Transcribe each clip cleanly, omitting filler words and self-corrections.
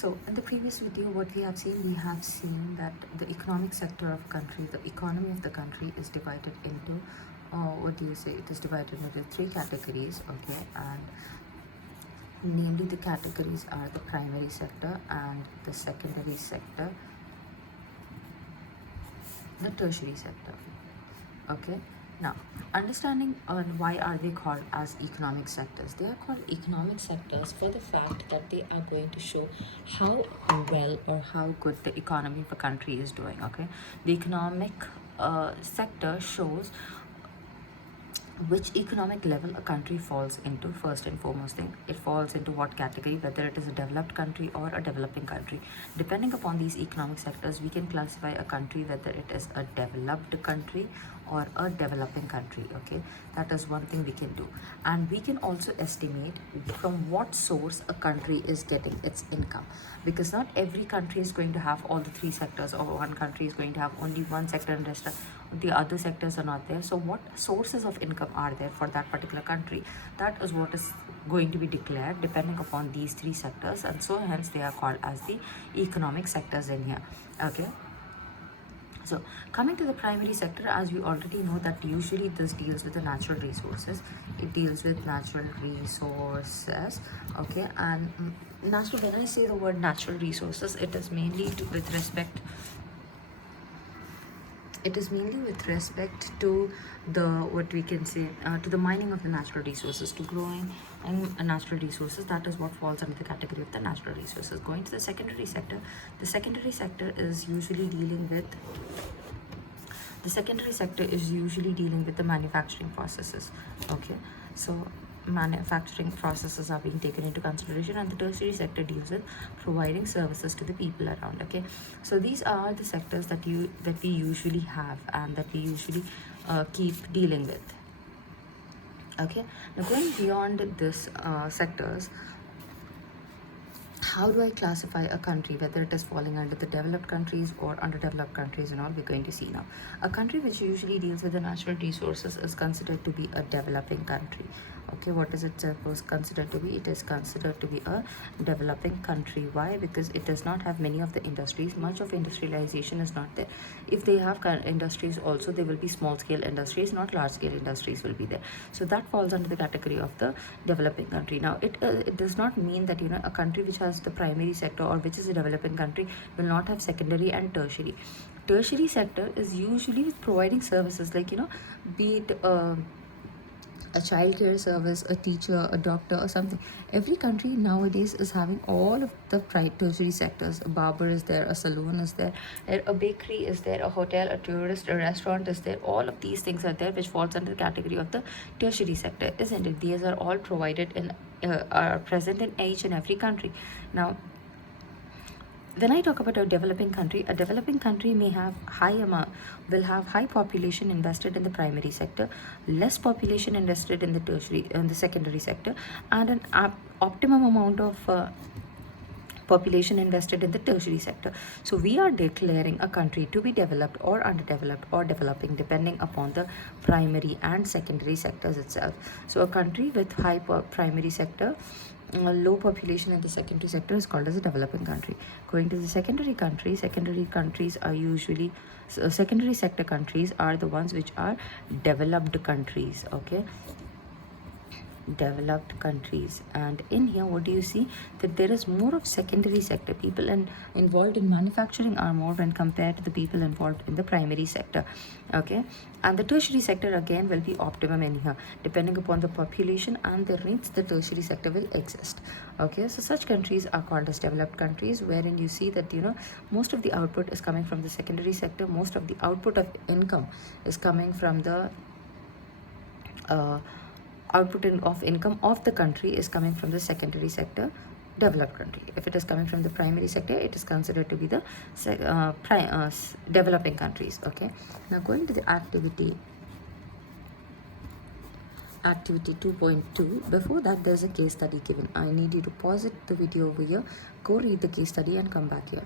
So in the previous video, what we have seen that the economic sector of country, the economy of the country is divided into, what do you say? It is divided into three categories, okay? And namely, the categories are the primary sector and the secondary sector, the tertiary sector, okay? Now, understanding why are they called as economic sectors? They are called economic sectors for the fact that they are going to show how well or how good the economy of a country is doing, okay? The economic sector shows which economic level a country falls into. First and foremost thing, it falls into what category, whether it is a developed country or a developing country. Depending upon these economic sectors, we can classify a country whether it is a developed country or a developing country, okay? That is one thing we can do. And we can also estimate from what source a country is getting its income, because not every country is going to have all the three sectors, or one country is going to have only one sector and rest the other sectors are not there. So what sources of income are there for that particular country? That is what is going to be declared depending upon these three sectors, and so hence they are called as the economic sectors in here, okay? So coming to the primary sector, as we already know that usually this deals with the natural resources. It deals with natural resources, okay? And natural, when I say the word natural resources, it is mainly with respect to the, what we can say, to the mining of the natural resources, to growing and natural resources. That is what falls under the category of the natural resources. Going to the secondary sector, the secondary sector is usually dealing with the manufacturing processes, okay? So manufacturing processes are being taken into consideration, and the tertiary sector deals with providing services to the people around, okay? So these are the sectors that we usually have and that we usually keep dealing with, okay? Now going beyond this sectors, how do I classify a country, whether it is falling under the developed countries or underdeveloped countries and all? We're going to see now. A country which usually deals with the natural resources is considered to be a developing country, okay? What is it supposed considered to be? It is considered to be a developing country. Why? Because it does not have many of the industries. Much of industrialization is not there. If they have industries also, they will be small scale industries, not large scale industries will be there. So that falls under the category of the developing country. Now it does not mean that, you know, a country which has the primary sector or which is a developing country will not have secondary and tertiary. Tertiary sector is usually providing services like, you know, be it a childcare service, a teacher, a doctor, or something. Every country nowadays is having all of the tertiary sectors. A barber is there, a saloon is there, a bakery is there, a hotel, a tourist, a restaurant is there. All of these things are there, which falls under the category of the tertiary sector, isn't it? These are all provided in, are present in each and every country. Now, when I talk about a developing country may have will have high population invested in the primary sector, less population invested in the secondary sector, and an optimum amount of population invested in the tertiary sector. So we are declaring a country to be developed or underdeveloped or developing depending upon the primary and secondary sectors itself. So a country with high primary sector, low population in the secondary sector is called as a developing country. Going to the secondary countries are usually, secondary sector countries are the ones which are developed countries, okay? Developed countries. And in here, what do you see? That there is more of secondary sector. People involved in manufacturing are more when compared to the people involved in the primary sector, okay? And the tertiary sector again will be optimum in here. Depending upon the population and their needs, the tertiary sector will exist, okay? So such countries are called as developed countries, wherein you see that, you know, most of the output is coming from the secondary sector. Most of the output of income is coming from the of income of the country is coming from the secondary sector, developed country. If it is coming from the primary sector, it is considered to be the developing countries, okay? Now going to the activity 2.2. Before that, there's a case study given. I need you to pause the video over here, go read the case study and come back here.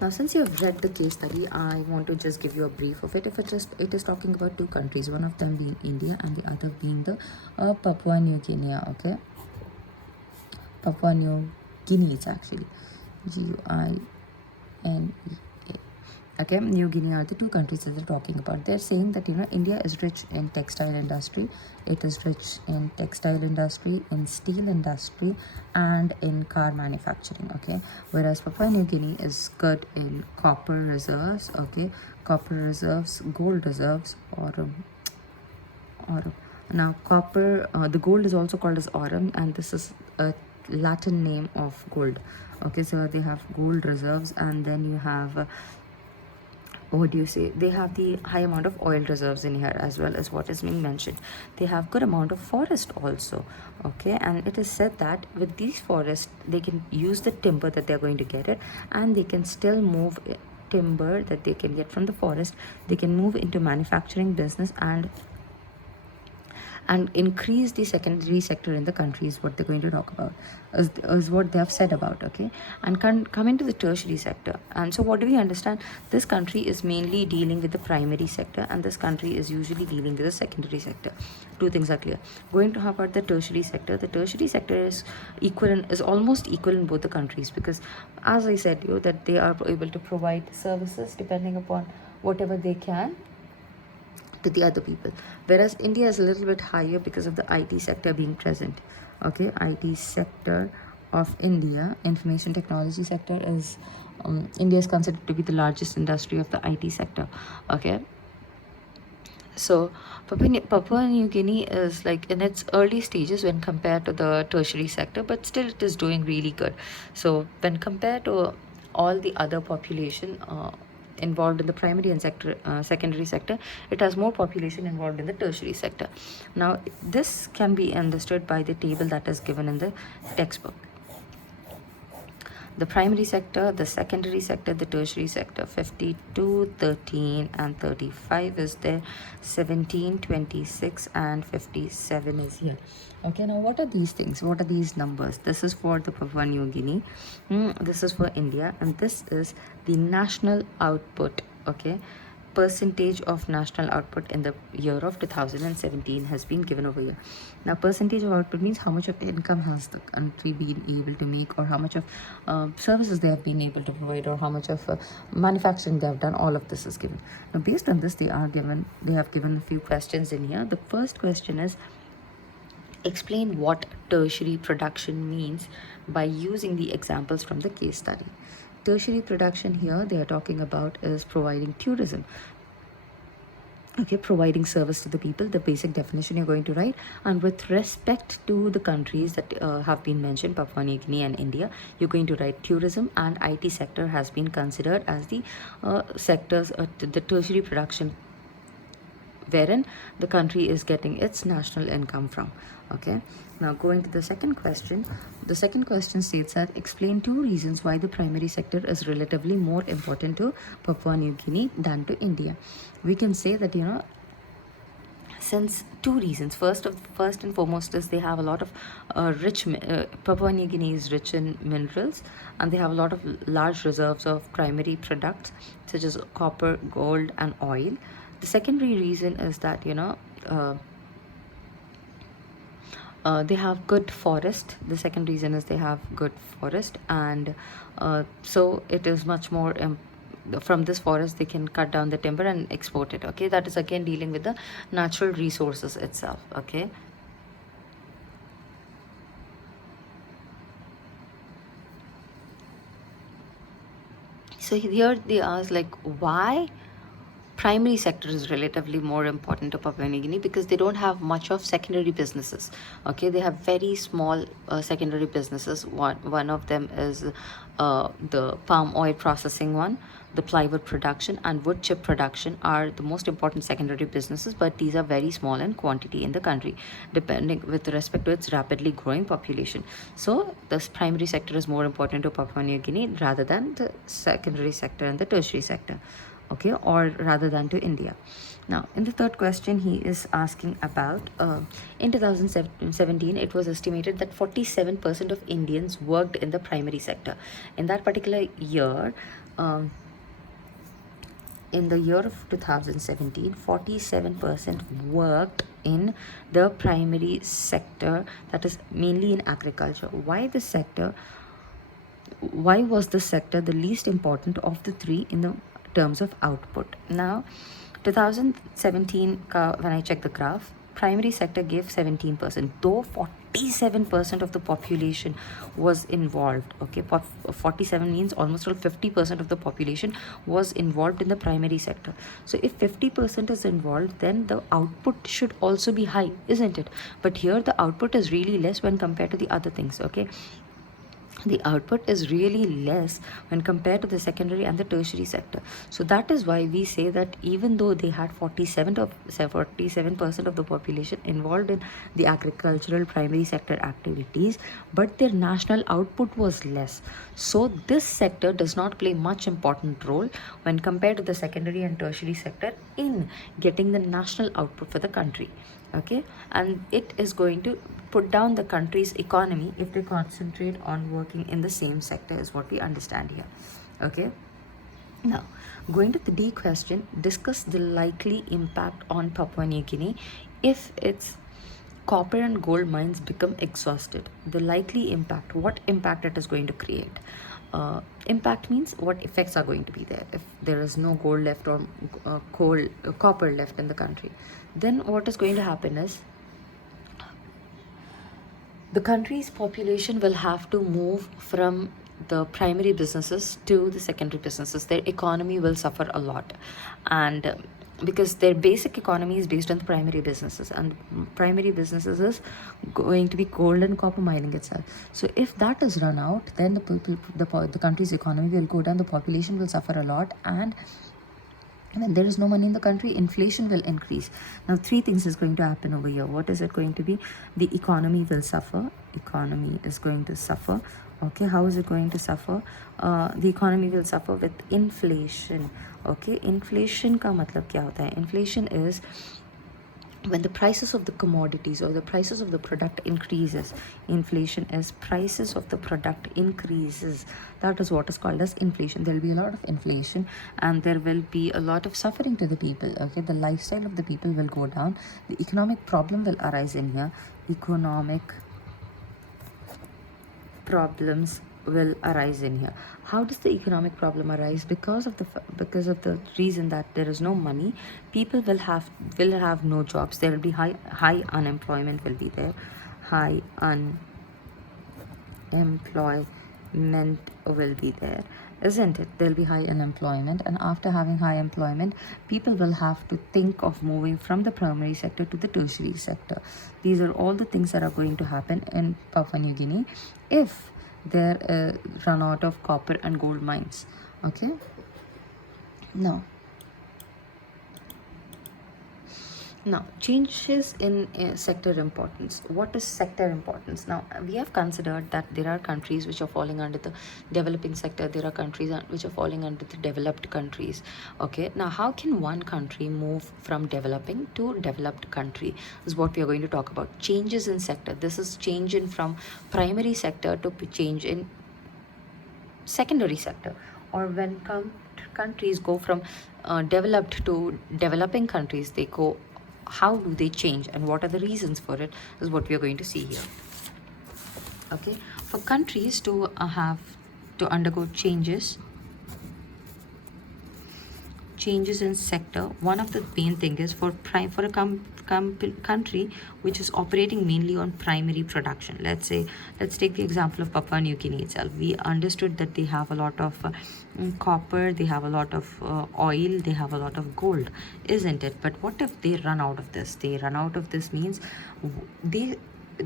Now, since you have read the case study, I want to just give you a brief of it. It is talking about two countries, one of them being India and the other being the Papua New Guinea, okay? Papua New Guinea. It's actually GUINEA. Okay, New Guinea are the two countries that they're talking about. They're saying that India is rich in textile industry. It is rich in textile industry, in steel industry, and in car manufacturing. Okay, whereas Papua New Guinea is good in copper reserves. Okay, copper reserves, gold reserves, or now copper. The gold is also called as aurum, and this is a Latin name of gold. Okay, so they have gold reserves, and then you have what do you say, they have the high amount of oil reserves in here, as well as what is being mentioned. They have good amount of forest also. Okay, and it is said that with these forests they can use the timber that they're going to get it, and they can still move timber that they can get from the forest. They can move into manufacturing business and increase the secondary sector in the country, is what they're going to talk about, is what they have said about. Okay, and come into the tertiary sector. And so what do we understand? This country is mainly dealing with the primary sector, and this country is usually dealing with the secondary sector. Two things are clear. Going to talk about the tertiary sector. The tertiary sector is almost equal in both the countries, because as I said that they are able to provide services depending upon whatever they can to the other people, whereas India is a little bit higher because of the IT sector being present. Okay, IT sector of India, information technology sector, is India is considered to be the largest industry of the IT sector. Okay, so Papua New Guinea is like in its early stages when compared to the tertiary sector, but still it is doing really good. So when compared to all the other population involved in the primary and secondary sector, it has more population involved in the tertiary sector. Now this can be understood by the table that is given in the textbook. The primary sector, the secondary sector, the tertiary sector. 52, 13 and 35 is there. 17, 26 and 57 is here. Okay, now what are these things? What are these numbers? This is for the Papua New Guinea. This is for India, and this is the national output. Okay, percentage of national output in the year of 2017 has been given over here. Now percentage of output means how much of income has the country been able to make, or how much of services they have been able to provide, or how much of manufacturing they have done. All of this is given. Now based on this, they have given a few questions in here. The first question is, explain what tertiary production means by using the examples from the case study. Tertiary production here they are talking about is providing tourism. Okay, providing service to the people, the basic definition you're going to write. And with respect to the countries that have been mentioned, Papua New Guinea and India, you're going to write tourism and IT sector has been considered as the sectors, the tertiary production wherein the country is getting its national income from. Okay, now going to the second question. The second question states that explain two reasons why the primary sector is relatively more important to Papua New Guinea than to India. We can say that since two reasons. First and foremost is they have a lot of Papua New Guinea is rich in minerals, and they have a lot of large reserves of primary products such as copper, gold and oil. The secondary reason is that they have good forest. The second reason is they have good forest, and so it is much more from this forest they can cut down the timber and export it. Okay, that is again dealing with the natural resources itself. Okay, so here they ask like why primary sector is relatively more important to Papua New Guinea, because they don't have much of secondary businesses. Okay, they have very small secondary businesses. One of them is the palm oil processing one, the plywood production and wood chip production are the most important secondary businesses, but these are very small in quantity in the country, depending with respect to its rapidly growing population. So this primary sector is more important to Papua New Guinea rather than the secondary sector and the tertiary sector. Okay, or rather than to India. Now in the third question he is asking about in 2017 it was estimated that 47% of Indians worked in the primary sector. In that particular year, in the year of 2017, 47% worked in the primary sector, that is mainly in agriculture. Why was this sector the least important of the three in the terms of output? Now, 2017 when I check the graph, primary sector gave 17%, though 47% of the population was involved. Okay, 47 means almost all 50% of the population was involved in the primary sector. So if 50% is involved, then the output should also be high, isn't it? But here the output is really less when compared to the other things. Okay, the output is really less when compared to the secondary and the tertiary sector. So that is why we say that even though they had 47% of the population involved in the agricultural primary sector activities, but their national output was less. So this sector does not play much important role when compared to the secondary and tertiary sector in getting the national output for the country. Okay, and it is going to put down the country's economy if they concentrate on working in the same sector, is what we understand here. Okay, now going to the D question, discuss the likely impact on Papua New Guinea if its copper and gold mines become exhausted. The likely impact, what impact it is going to create. Impact means what effects are going to be there if there is no gold left or copper left in the country. Then what is going to happen is the country's population will have to move from the primary businesses to the secondary businesses. Their economy will suffer a lot, and because their basic economy is based on the primary businesses, and primary businesses is going to be gold and copper mining itself. So if that is run out, then the country's economy will go down, the population will suffer a lot, and when there is no money in the country, inflation will increase. Now, three things is going to happen over here. What is it going to be? The economy will suffer. Economy is going to suffer. Okay, how is it going to suffer? The economy will suffer with inflation. Okay, inflation का मतलब क्या होता है? Inflation is when the prices of the commodities or the prices of the product increases. Inflation is prices of the product increases. That is what is called as inflation. There will be a lot of inflation, and there will be a lot of suffering to the people. Okay, the lifestyle of the people will go down. The economic problem will arise in here. Economic problems will arise in here. How does the economic problem arise? Because of the reason that there is no money, people will have no jobs. There will be high unemployment will be there. High unemployment will be there, isn't it? There'll be high unemployment, and after having high employment, people will have to think of moving from the primary sector to the tertiary sector. These are all the things that are going to happen in Papua New Guinea if there run out of copper and gold mines. Okay, now changes in sector importance. What is sector importance? Now we have considered that there are countries which are falling under the developing sector, there are countries which are falling under the developed countries. Okay, now how can one country move from developing to developed country is what we are going to talk about. Changes in sector, this is change in from primary sector to change in secondary sector, or when countries go from developed to developing countries, they go, how do they change and what are the reasons for it is what we are going to see here. Okay, for countries to have to undergo changes in sector, one of the main thing is for a country which is operating mainly on primary production. Let's take the example of Papua New Guinea itself. We understood that they have a lot of copper, they have a lot of oil, they have a lot of gold, isn't it? But what if they run out of this? They run out of this means they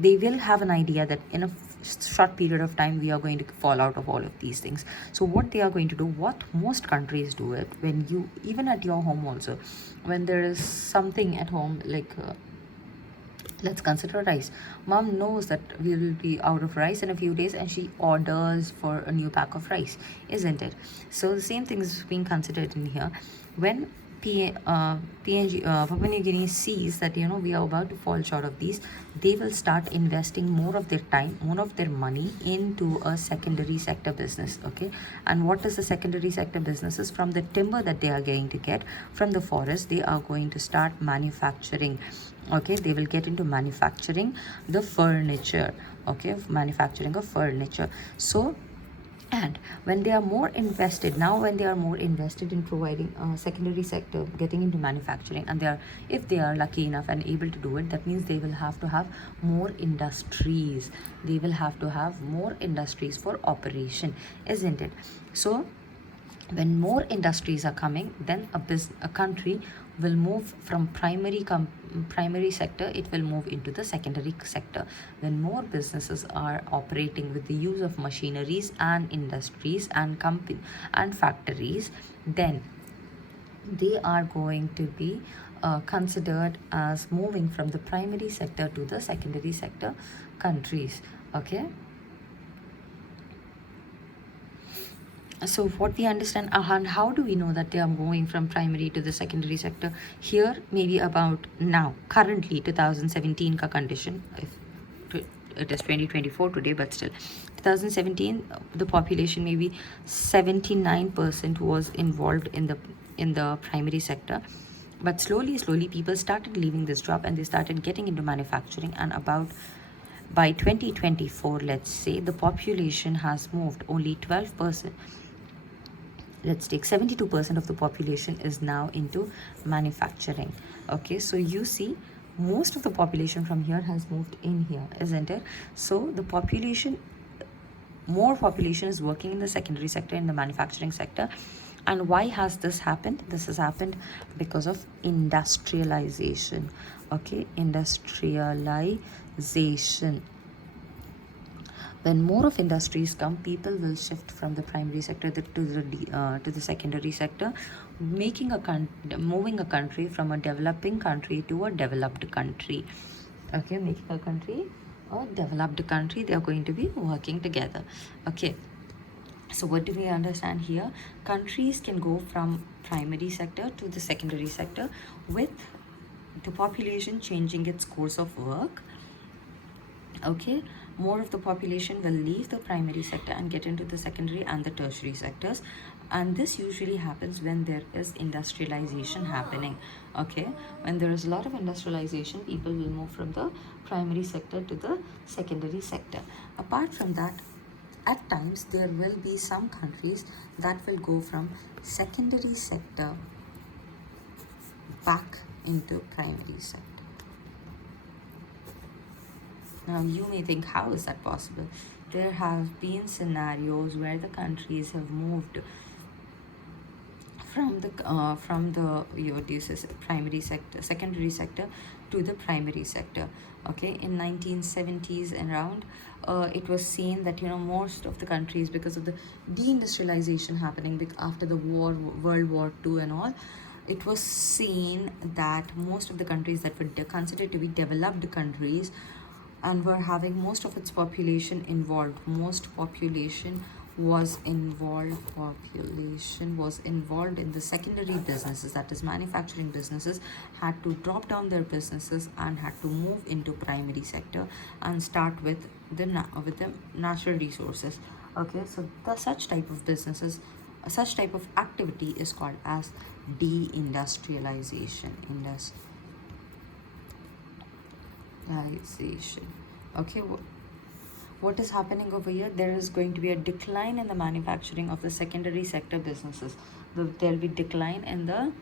will have an idea that in a short period of time we are going to fall out of all of these things. So what they are going to do, what most countries do it, when you, even at your home also, when there is something at home, like let's consider rice. Mom knows that we will be out of rice in a few days, and she orders for a new pack of rice, isn't it? So the same thing is being considered in here. When Papua New Guinea sees that we are about to fall short of these, they will start investing more of their time, more of their money into a secondary sector business. Okay, and what is the secondary sector businesses? From the timber that they are going to get from the forest, they are going to start manufacturing. Okay, they will get into manufacturing the furniture. Okay, manufacturing of furniture. So, and when they are more invested, now when they are more invested in providing secondary sector, getting into manufacturing, and they are, if they are lucky enough and able to do it, that means they will have to have more industries. They will have to have more industries for operation, isn't it? So when more industries are coming, then a country will move from primary sector, it will move into the secondary sector. When more businesses are operating with the use of machineries and industries and company and factories, then they are going to be considered as moving from the primary sector to the secondary sector countries. Okay, so what we understand, and how do we know that they are moving from primary to the secondary sector? Here, maybe about now, currently 2017 ka condition, if it is 2024 today, but still 2017, the population maybe 79% was involved in the primary sector. But slowly people started leaving this job and they started getting into manufacturing, and about by 2024, let's say, the population has moved only 12%. Let's take 72% of the population is now into manufacturing. Okay, so you see, most of the population from here has moved in here, isn't it? So the population, more population is working in the secondary sector, in the manufacturing sector. And why has this happened? This has happened because of industrialization. Okay, industrialization. When more of industries come, people will shift from the primary sector to the secondary sector, moving a country from a developing country to a developed country. Okay, making a country a developed country. They are going to be working together. Okay, so what do we understand here? Countries can go from primary sector to the secondary sector with the population changing its course of work. Okay, more of the population will leave the primary sector and get into the secondary and the tertiary sectors, and this usually happens when there is industrialization happening. Okay, when there is a lot of industrialization, people will move from the primary sector to the secondary sector. Apart from that, at times there will be some countries that will go from secondary sector back into primary sector. Now, you may think, how is that possible? There have been scenarios where the countries have moved from the primary sector, secondary sector to the primary sector. Okay, in 1970s and around, it was seen that most of the countries, because of the deindustrialization happening after the World War II and all, it was seen that most of the countries that were considered to be developed countries and were having most of its population involved, population was involved in the secondary businesses, that is manufacturing businesses, had to drop down their businesses and had to move into primary sector and start with the natural resources. Okay, so such type of businesses, such type of activity is called as deindustrialization. Okay, what is happening over here? There is going to be a decline in the manufacturing of the secondary sector businesses. There will be decline in the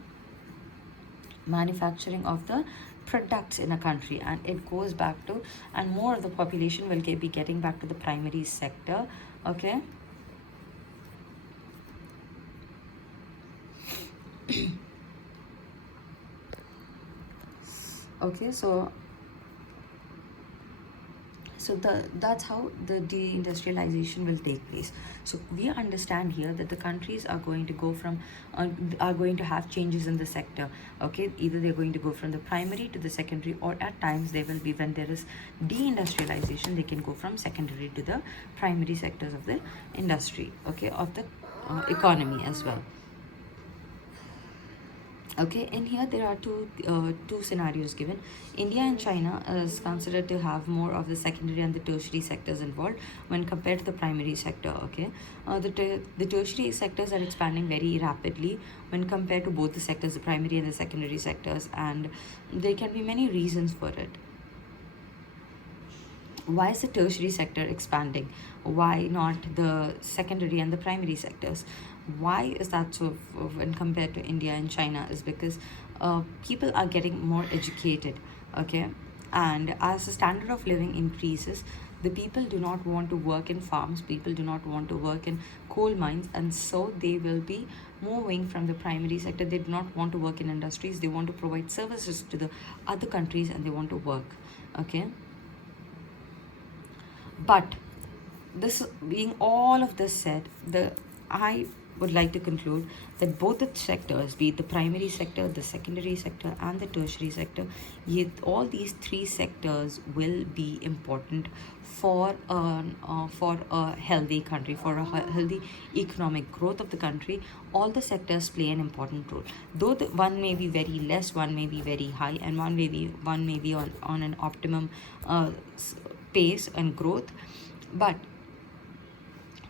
manufacturing of the products in a country, and it goes back to, and more of the population will be getting back to the primary sector. Okay. Okay, so that's how the deindustrialization will take place. So we understand here that the countries are going to go from are going to have changes in the sector. Okay, either they're going to go from the primary to the secondary, or at times they will be, when there is deindustrialization, they can go from secondary to the primary sectors of the industry. Okay, of the economy as well. Okay, in here there are two scenarios given. India and China is considered to have more of the secondary and the tertiary sectors involved when compared to the primary sector. Okay, the tertiary sectors are expanding very rapidly when compared to both the sectors, the primary and the secondary sectors, and there can be many reasons for it. Why is the tertiary sector expanding? Why not the secondary and the primary sectors? Why is that so when compared to India and China? Is because people are getting more educated, okay? And as the standard of living increases, the people do not want to work in farms, people do not want to work in coal mines, and so they will be moving from the primary sector. They do not want to work in industries, they want to provide services to the other countries and they want to work, okay? But this being all of this said, the I would like to conclude that both the sectors, be it the primary sector, the secondary sector, and the tertiary sector, yet all these three sectors will be important for a healthy country, for a healthy economic growth of the country. All the sectors play an important role. Though one may be very less, one may be very high, and one may be on an optimum pace and growth, but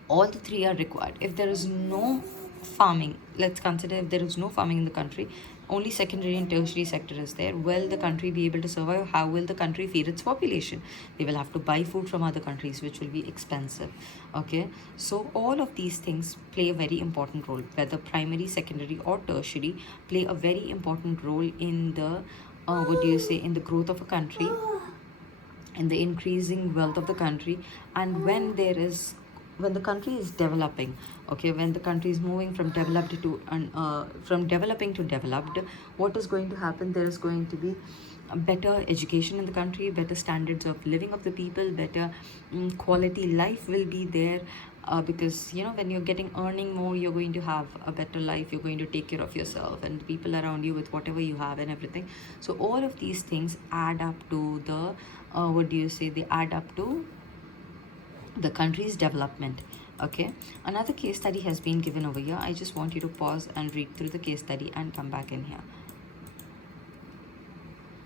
all the three are required. If there is no farming, let's consider if there is no farming in the country, only secondary and tertiary sector is there, will the country be able to survive? How will the country feed its population? They will have to buy food from other countries, which will be expensive. Okay, so all of these things play a very important role, whether primary, secondary, or tertiary play a very important role in the what do you say, in the growth of a country, in the increasing wealth of the country. And when the country is developing, okay, when the country is moving from developed to from developing to developed, what is going to happen? There is going to be a better education in the country, better standards of living of the people, better quality life will be there, because when you're getting earning more, you're going to have a better life, you're going to take care of yourself and the people around you with whatever you have and everything. So all of these things add up to the what do you say, they add up to the country's development. Okay, another case study has been given over here. I just want you to pause and read through the case study and come back in here.